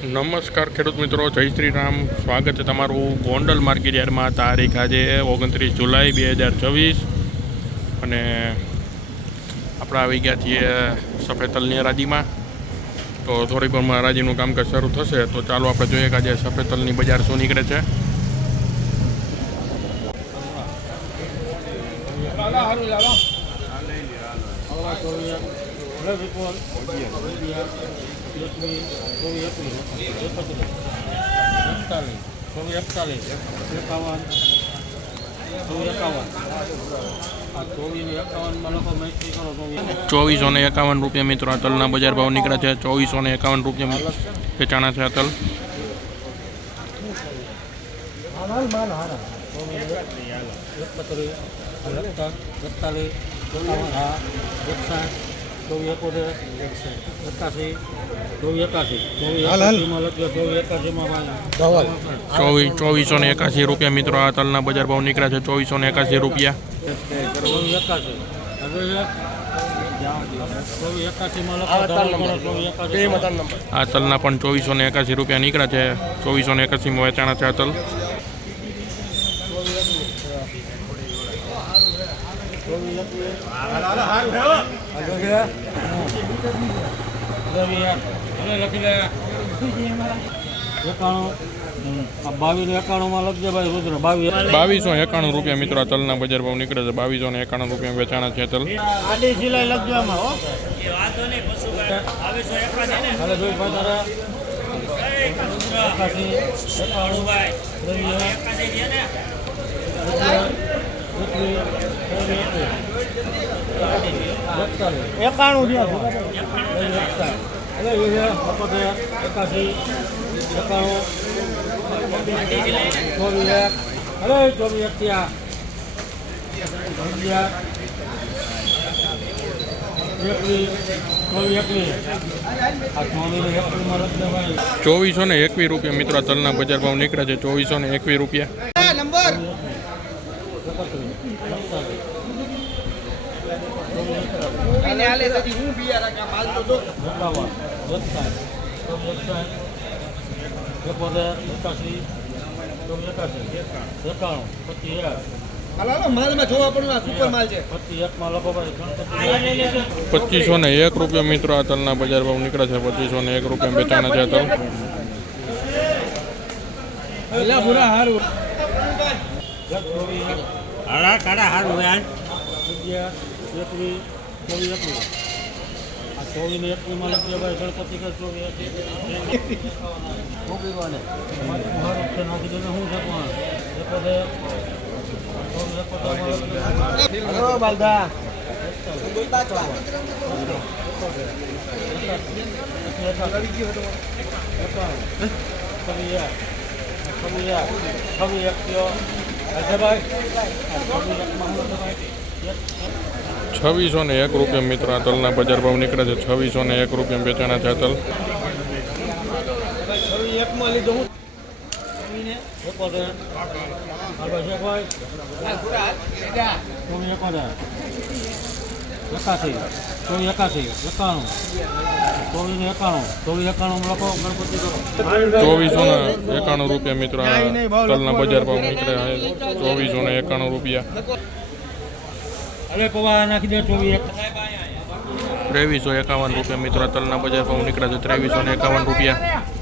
નમસ્કાર ખેડૂત મિત્રો, જય શ્રી રામ. સ્વાગત છે તમારું ગોંડલ માર્કેટ યાર્ડમાં. તારીખ આજે 29 જુલાઈ 2024 અને આપણે આવી ગયા છીએ સફેદ તલની હરાજીમાં. તો થોડીક વારમાં હરાજીનું કામકાજ શરૂ થશે. તો ચાલો આપણે જોઈએ કે આજે સફેદ તલની બજાર શું નીકળે છે. ₹2451 મિત્રો. આ તલના બજાર ભાવ નીકળ્યા છે. ₹2451 વેચાણા છે આ તલ. ₹2481 મિત્રો. આ તલના બજાર ભાવ નીકળ્યા છે. ₹2481. આ તલના પણ ₹2481 નીકળ્યા છે. 2481 વેચાણા છે આ તલ. ₹2291 મિત્રો. આ તલના બજાર ભાવ નીકળે છે. ₹2291 વેચાણા છે તલ. ₹2421 મિત્રો. આ તલના બજાર ભાવ નીકળે છે. ₹2421. ₹2501 મિત્રો. આ તલના બજાર ભાવ નીકળે છે. ₹2501 વેચાણા છે તલ. ₹2601 મિત્રો. આ તલના બજાર ભાવ નીકળે છે. ₹2601 વેચાણા છે તલ. ₹2491 મિત્રો. આ તલના બજાર ભાવ નીકળે છે. ₹2491. ₹2351 મિત્રો. તલના બજાર ભાવ નીકળે છે. ₹2351.